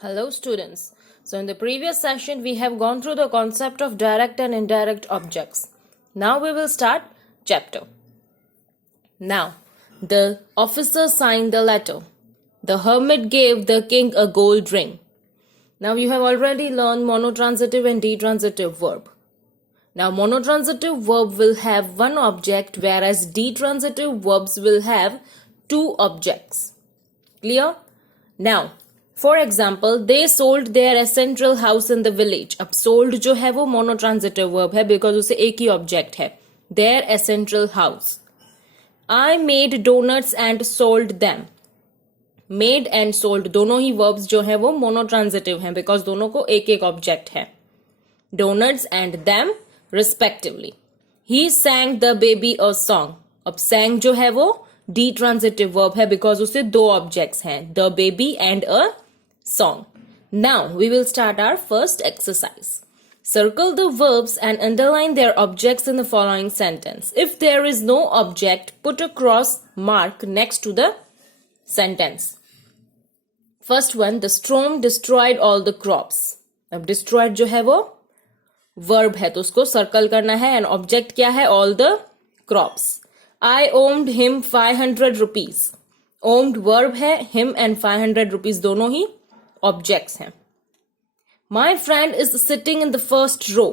Hello students. So in the previous session we have gone through the concept of direct and indirect objects. Now we will start chapter. Now the officer signed the letter. The hermit gave the king a gold ring. Now you have already learned monotransitive and detransitive verb. Now monotransitive verb will have one object whereas detransitive verbs will have two objects. Clear? Now for example they sold their ancestral house in the village. अब sold जो है वो monotransitive verb है because उसे एक ही object है. Their ancestral house. I made donuts and sold them. Made and sold दोनों ही वर्ब्स जो है वो मोनोट्रांजिटिव हैं बिकॉज दोनों को एक एक ऑब्जेक्ट है. Doughnuts and them respectively. He sang the baby a song. अब सैंग जो है वो डिट्रांजिटिव वर्ब है बिकॉज उसे दो ऑब्जेक्ट्स हैं, the baby and a song. Now we will start our first exercise. Circle the verbs and underline their objects in the following sentence. If there is no object, put a cross mark next to the sentence. First one, the storm destroyed all the crops. अब destroyed जो है वो verb है तो उसको circle करना है and object क्या है? All the crops. I owed him 500 rupees. Owed verb है, him and 500 rupees दोनों ही ऑब्जेक्ट्स हैं. My friend is sitting in the first row.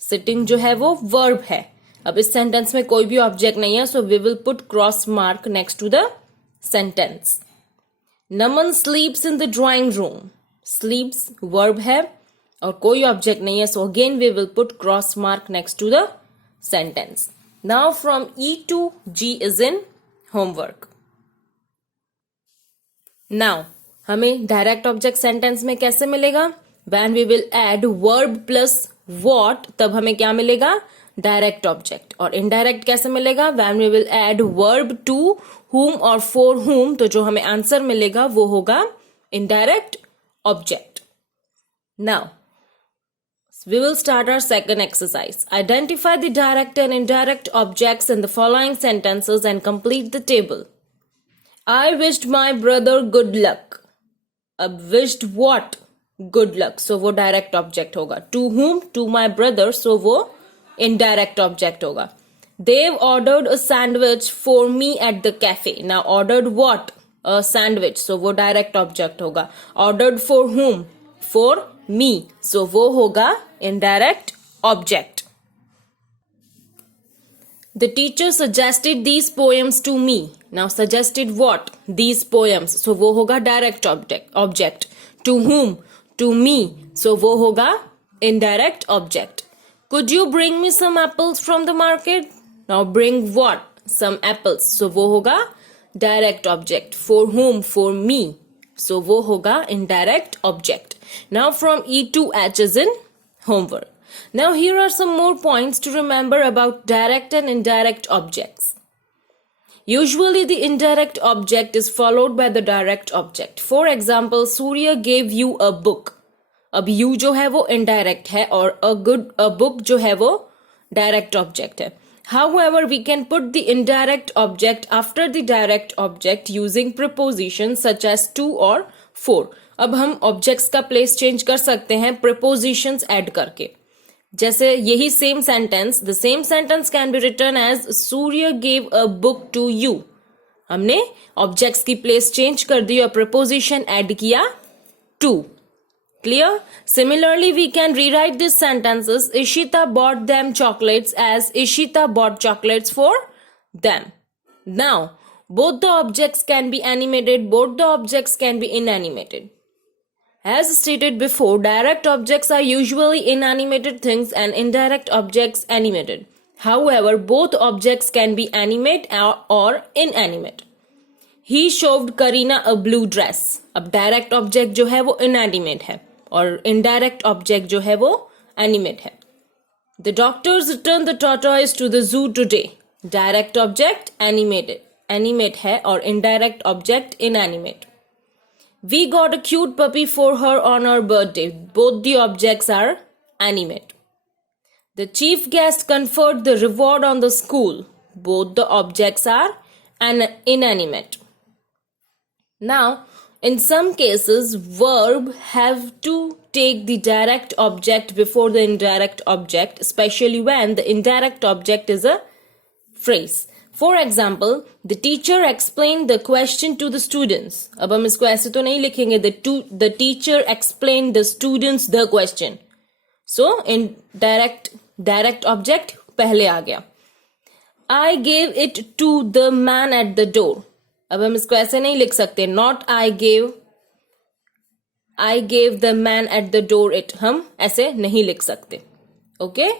Sitting जो है वो वर्ब है. अब इस सेंटेंस में कोई भी ऑब्जेक्ट नहीं है so we will put cross mark next to the sentence. Naman sleeps in the drawing room. Sleeps verb है और कोई ऑब्जेक्ट नहीं है so again we will put cross mark next to the sentence. Now from E to G is in homework. Now हमें direct object sentence में कैसे मिलेगा? When we will add verb plus what तब हमें क्या मिलेगा? Direct object. और indirect कैसे मिलेगा? When we will add verb to whom और फॉर हुम तो जो हमें आंसर मिलेगा वो होगा indirect object. Now we will start our second exercise. Identify the direct and indirect objects in the following sentences and complete the table. I wished my brother good luck. अब wished what? Good luck. So वो direct object होगा. To whom? To my brother. So वो indirect object होगा. They've ordered a sandwich for me at the cafe. Now ordered what? A sandwich. So वो direct object होगा. Ordered for whom? For me. So वो होगा indirect object. The teacher suggested these poems to me. Now suggested what? These poems. So वो होगा direct object. To whom? To me. So वो होगा indirect object. Could you bring me some apples from the market? Now bring what? Some apples. So वो होगा direct object. For whom? For me. So वो होगा indirect object. Now from E to H is in homework. Now here are some more points to remember about direct and indirect objects. Usually the indirect object is followed by the direct object. For example, Surya gave you a book. अब you जो है वो indirect है और a book जो है वो direct object है. However, we can put the indirect object after the direct object using prepositions such as to or for. अब हम objects का place change कर सकते हैं prepositions add करके. जैसे यही same sentence, the same sentence can be written as Surya gave a book to you. हमने ऑब्जेक्ट्स की प्लेस चेंज कर दी और प्रपोजिशन ऐड किया too. Clear? Similarly we can rewrite this sentences. Ishita bought them chocolates as Ishita bought chocolates for them. Now both the objects can be animated, both the objects can be inanimated. As stated before, direct objects are usually inanimated things and indirect objects animated. However, both objects can be animate or inanimate. He showed Karina a blue dress. अब direct object जो है वो inanimate है और indirect object जो है वो animate है. The doctors returned the tortoise to the zoo today. Direct object animate है और indirect object inanimate. We got a cute puppy for her on her birthday. Both the objects are animate. The chief guest conferred the reward on the school. Both the objects are inanimate. Now, In some cases, verb have to take the direct object before the indirect object, especially when the indirect object is a phrase. For example, the teacher explained the question to the students. अब हम इसको ऐसे तो नहीं लिखेंगे, the teacher explained the students the question. So in direct object पहले आ गया. I gave it to the man at the door. अब हम इसको ऐसे नहीं लिख सकते, not I gave the man at the door it. हम ऐसे नहीं लिख सकते. Okay?